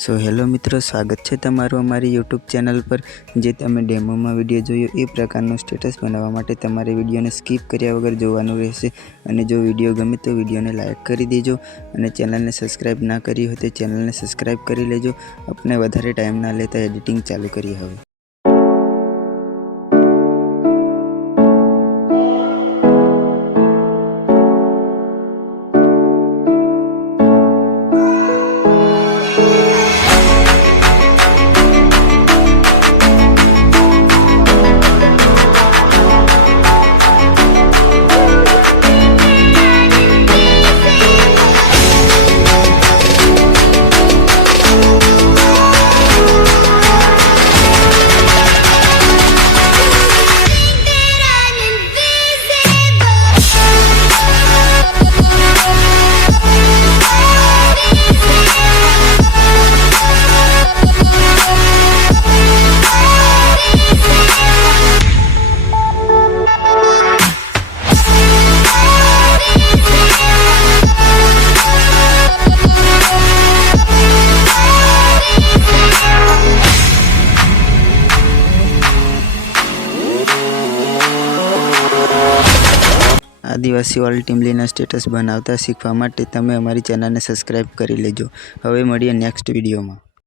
So hello मित्रों, स्वागत है तमारू अमारी यूट्यूब चैनल पर। जे तमे डेमो में विडियो जोयो ए प्रकारनो स्टेटस बनावा माटे तमारे विडियो ने स्कीप कर्या वगर जोवानुं रहेशे। अने जो विडियो गमे तो विडियो ने लाइक करी देजो अने चेनल ने सब्सक्राइब ना करी हो तो चेनल ने सब्सक्राइब करी लेजो। अपने वधारे टाइम ना लेता एडिटिंग चालू करी हवे। आदिवासी वाली टीमलीना स्टेटस बनावता शीखवा माटे तमे अमारी चेनल ने सब्सक्राइब करी लेजो। हवे मळीए नेक्स्ट विडियो में।